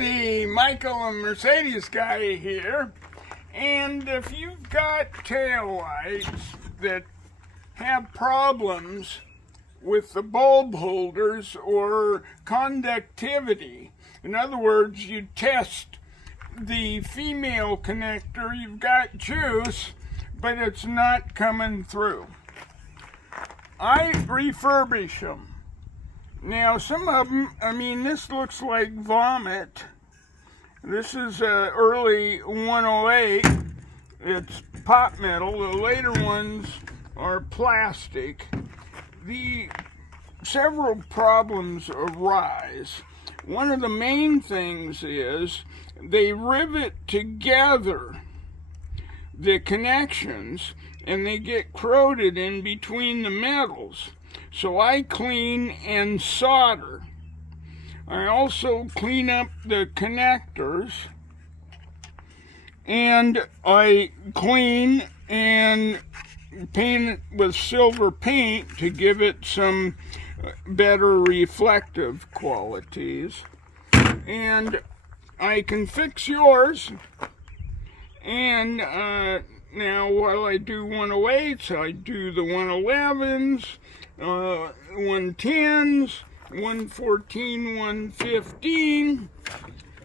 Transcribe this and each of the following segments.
Howdy, Michael and Mercedes guy here. And if you've got taillights that have problems with the bulb holders or conductivity, in other words, you test the female connector, you've got juice, but it's not coming through. I refurbish them. Now, some of them, this looks like vomit. This is early 108. It's pot metal. The later ones are plastic. Several problems arise. One of the main things is they rivet together the connections and they get corroded in between the metals. So I clean and solder. I also clean up the connectors, and I clean and paint it with silver paint to give it some better reflective qualities. And I can fix yours. And now while I do 108s, I do the 111s, 110s, 114, 115,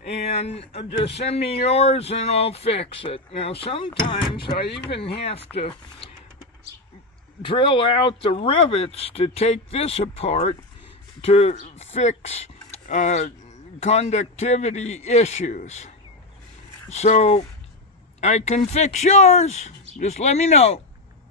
and just send me yours and I'll fix it. Now sometimes I even have to drill out the rivets to take this apart to fix conductivity issues. So I can fix yours. Just let me know.